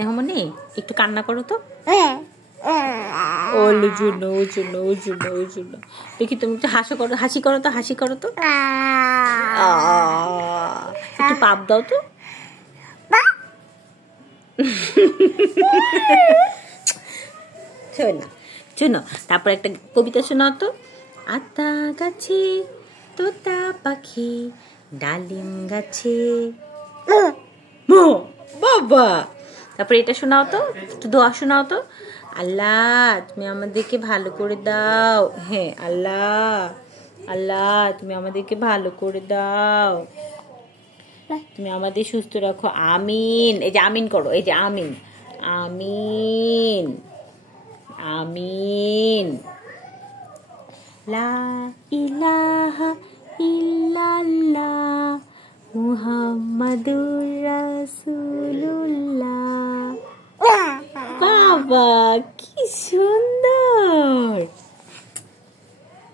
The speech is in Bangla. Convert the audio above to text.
স্নেহমণি একটু কান্না করো তো। ওর জন্য দেখি তুমি একটু হাসি করো তো একটু পাপ দাও তো। শোনো তারপর একটা কবিতা শোনাও তো। আতা গাছে তোতা পাখি, ডালিম গাছে বাবা। তারপরে এটা শোনাও তো, একটু দোয়া শোনাও তো। আল্লাহ তুমি আমাদেরকে ভালো করে দাও। হ্যাঁ আল্লাহ তুমি আমাদেরকে ভালো করে দাও, তুমি আমাদের সুস্থ রাখো, আমিন। এই যে আমিন করো, এই যে আমিন আমিন আমিন। লা ইলাহা ইল্লাল্লাহ মুহাম্মাদুর রাসূলুল্লাহ। বাবা কি সুন্দর।